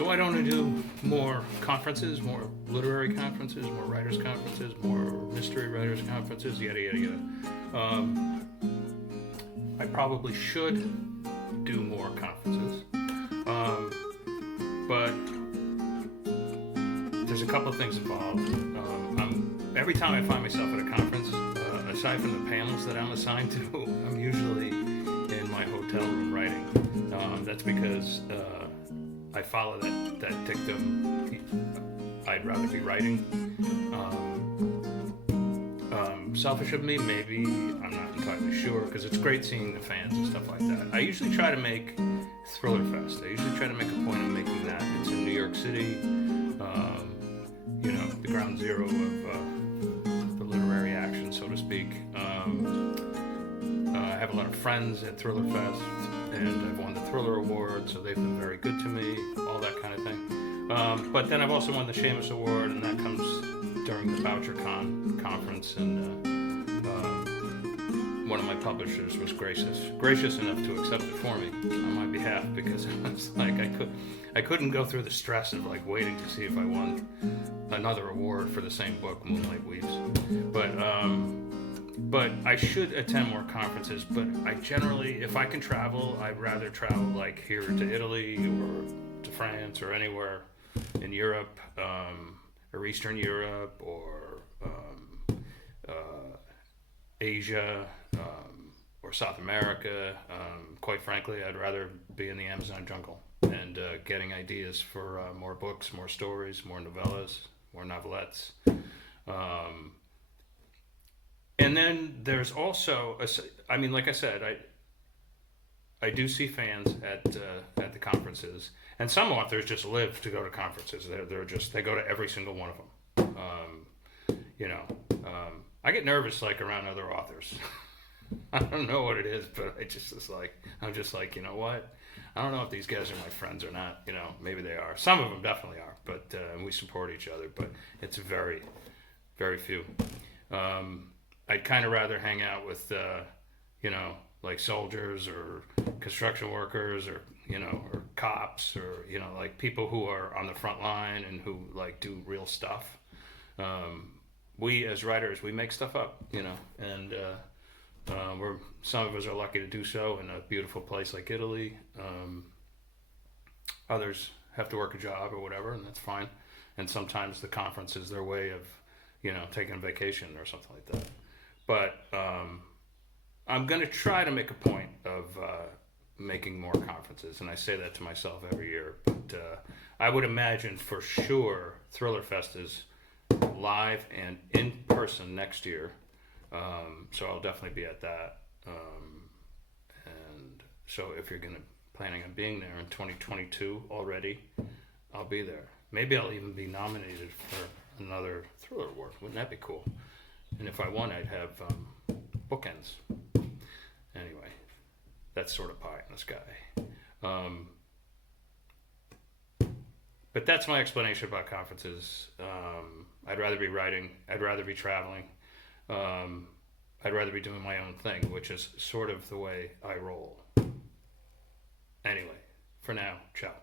So why don't I do more conferences, more literary conferences, more writers conferences, more mystery writers conferences, yada yada yada. I probably should do more conferences, but there's a couple of things involved. Every time I find myself at a conference, aside from the panels that I'm assigned to, I'm usually in my hotel room writing. That's because I follow that dictum. I'd rather be writing. Selfish of me, maybe. I'm not entirely sure, because it's great seeing the fans and stuff like that. I usually try to make Thriller Fest. I usually try to make a point of making that. It's in New York City, the ground zero of the literary action, so to speak. I have a lot of friends at Thriller Fest, and I've won the Thriller Award, so they've been very good to me, all that kind of thing. But then I've also won the Shamus Award, and that comes during the BoucherCon conference, and one of my publishers was gracious enough to accept it for me on my behalf, because I was like, I couldn't go through the stress of like waiting to see if I won another award for the same book, Moonlight Weeps. But I should attend more conferences. But I generally, if I can travel, I'd rather travel like here to Italy or to France or anywhere in Europe, or Eastern Europe, or Asia, or South America. Quite frankly, I'd rather be in the Amazon jungle and getting ideas for more books, more stories, more novellas, more novelettes. And then there's also, like I said, I do see fans at the conferences, and some authors just live to go to conferences. They go to every single one of them. I get nervous like around other authors. I don't know what it is, but I'm just like, you know what? I don't know if these guys are my friends or not. Maybe they are. Some of them definitely are, but we support each other. But it's very, very few. I'd kind of rather hang out with, like soldiers or construction workers, or or cops, or like people who are on the front line and who like do real stuff. We as writers, we make stuff up, and some of us are lucky to do so in a beautiful place like Italy. Others have to work a job or whatever, and that's fine. And sometimes the conference is their way of, taking a vacation or something like that. But I'm going to try to make a point of making more conferences, and I say that to myself every year. But I would imagine for sure Thriller Fest is live and in person next year. So I'll definitely be at that. And so if you're planning on being there in 2022 already, I'll be there. Maybe I'll even be nominated for another Thriller Award. Wouldn't that be cool? And if I won, I'd have bookends. Anyway, that's sort of pie in the sky. But that's my explanation about conferences. I'd rather be writing. I'd rather be traveling. I'd rather be doing my own thing, which is sort of the way I roll. Anyway, for now, ciao.